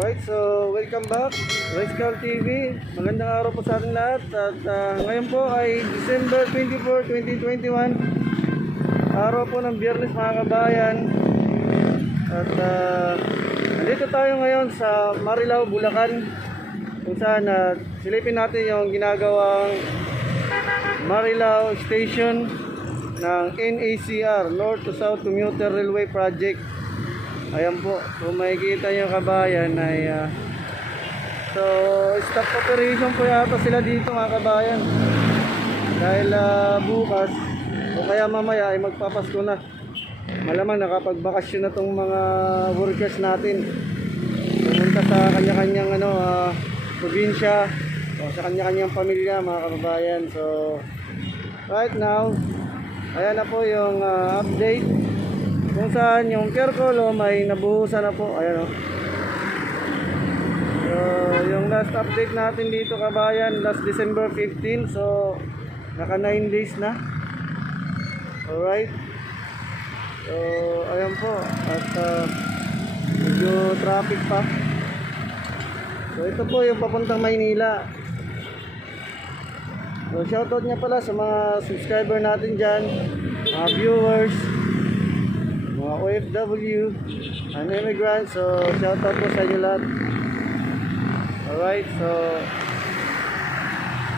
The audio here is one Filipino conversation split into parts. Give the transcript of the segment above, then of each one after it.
Alright, so welcome back, RickzCalTV. Magandang araw po sa ating lahat. At ngayon po ay December 24, 2021. Araw po ng Biyernes mga kabayan. At nandito tayo ngayon sa Marilao, Bulacan, kung saan silipin natin yung ginagawang Marilao Station ng NSCR North-South Commuter Railway Project. Ayan po, kung makikita nyo kabayan ay so stop operation po yata sila dito mga kabayan, dahil bukas o kaya mamaya ay magpapasko na. Malamang nakapagbakasyon na tong mga workers natin, pumunta sa kanya-kanyang probinsya o sa kanya-kanyang pamilya mga kababayan. So right now, ayan na po yung update kung saan yung Percolo may nabuhusan na po. Ayan o. So yung last update natin dito kabayan, last December 15. So naka 9 days na. Alright. So ayan po. At medyo traffic pa. So ito po yung papuntang Maynila. So shoutout nga pala sa mga subscriber natin dyan, mga viewers, mga OFW and immigrants. So shoutout po sa inyo lahat. Alright, so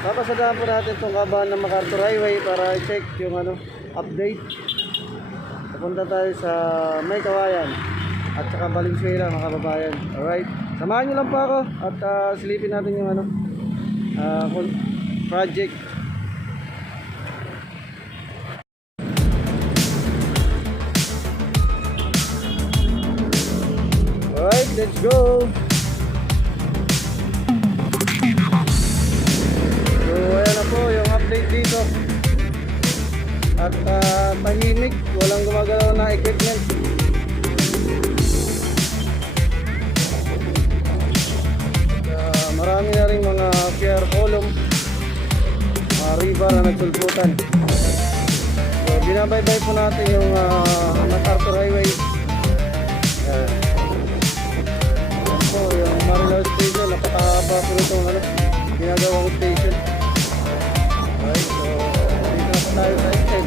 papasadaan po natin itong kabahan ng MacArthur Highway para i-check yung update. Pupunta tayo sa Meycauayan at saka Valenzuela mga kababayan. Alright, samahan nyo lang po ako at silipin natin yung project. Alright, let's go. So ayan na po yung update dito. At tahimik, walang gumagalaw na equipment. Marami na rin mga pier column, mga river na nagsulputan. So binabaybay po natin yung MacArthur Highway. Ayan. Ayan po yung Marilao Station. Napakahaba po itong ginagawang station. Alright, so dito na po tayo sa exit.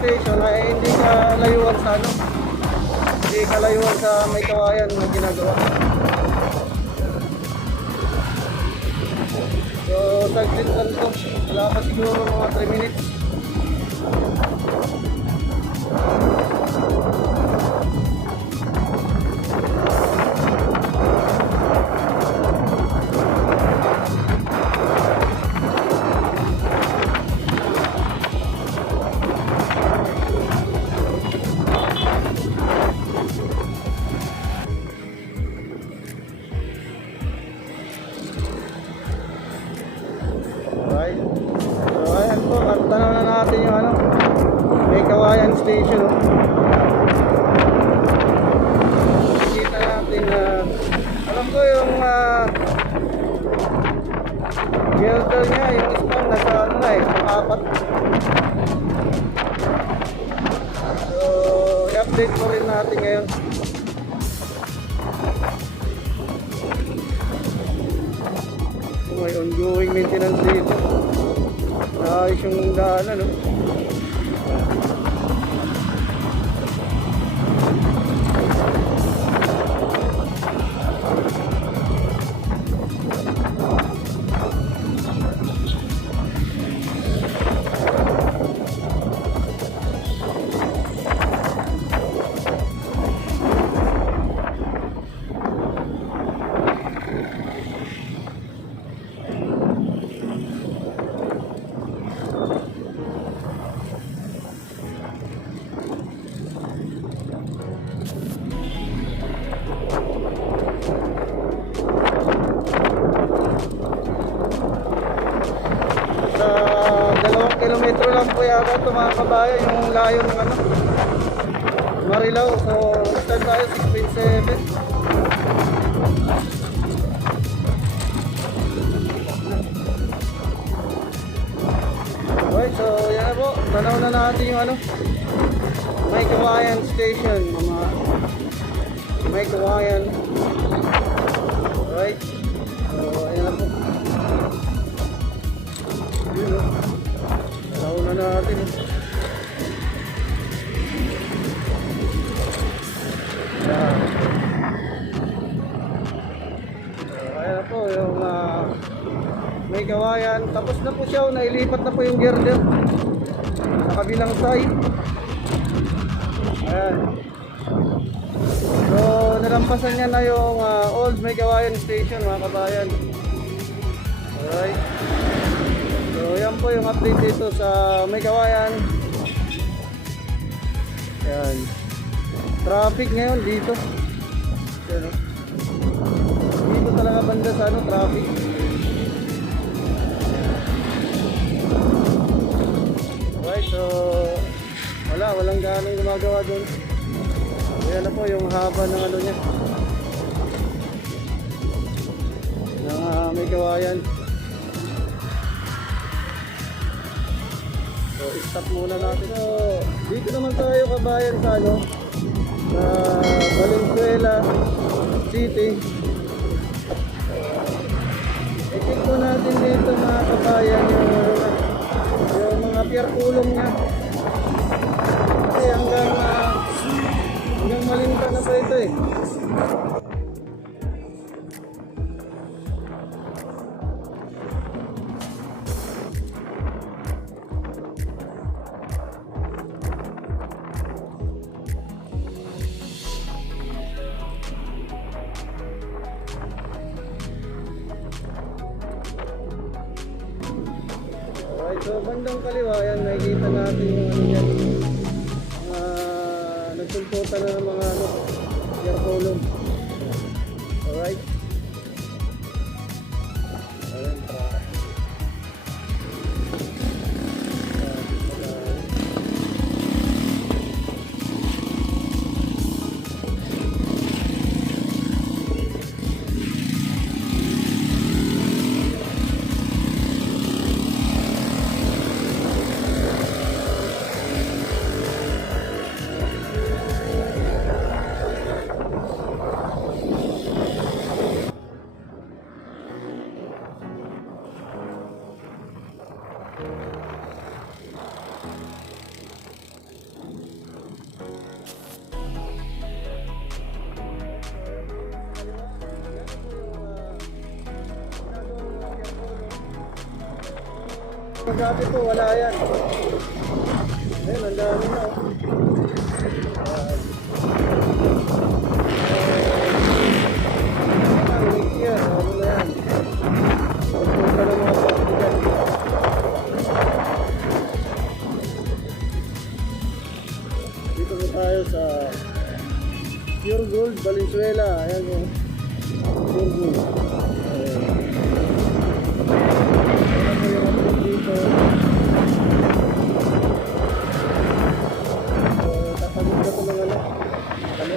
Station ay hindi kalayuan sa hindi kalayuan sa Meycauayan na ginagawa. So saglit lang ito, wala pa siguro mga 3 minutes. So ayan po, at tanaw na natin yung Meycauayan Station. Kita natin alam ko yung filter niya, yung span nasa apat. So i-update po rin natin ngayon. May ongoing maintenance dito. Naayos yung daanan, no? mga kabayan, yung layo ng ano, Marilao. So, stand tayo sa Phase 7. Alright, so yan na po. Tanaw na natin yung ano, Meycauayan Station, mga Meycauayan. Alright, so ayan na po. Yun o. Tanaw na natin. Ayan na po yung Meycauayan. Tapos na po siya, nailipat na po yung girder sa kabilang side. Ayan. So nalampasan niya na yung old Meycauayan station, mga kabayan. Alright. So yan po yung update dito sa Meycauayan. Ayan. Traffic ngayon dito. Ayan, oh. Dito talaga banda sa ano, traffic. Alright, so walang ganong gumagawa doon. Ayan na po yung haba ng ano niya, ng Meycauayan. So stop muna natin. So dito naman tayo, kabayan, sa ano, sa Valenzuela City. I-check po natin dito, mga kabayan, yung mga pier kulong niya. Kasi hanggang malinta na pa ito eh. Alright, so bandang kaliwa yan, nakikita natin yung ano yan, nagpuntutan na ng mga ano, pier kulong. Alright. Ayan, dati po wala yan. Ayun, ang dami na oh. Next year, ano na yan, pagpunta ng mga practical. Dito po tayo sa Pure Gold, Valenzuela. Ayan o, Pure Gold. Tatagod na ito mga Caloocan.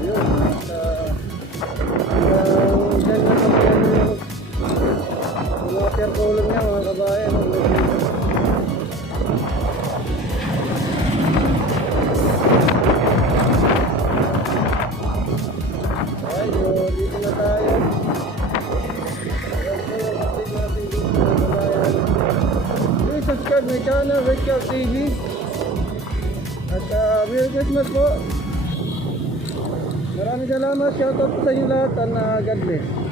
Yun, dyan na yung mga pier kulong niya, mga kabayan. Dito na tayo. Please subscribe my channel, RickzCalTV. At Merry Christmas po. Maraming salamat. Shoutout po sa inyo lahat and God bless.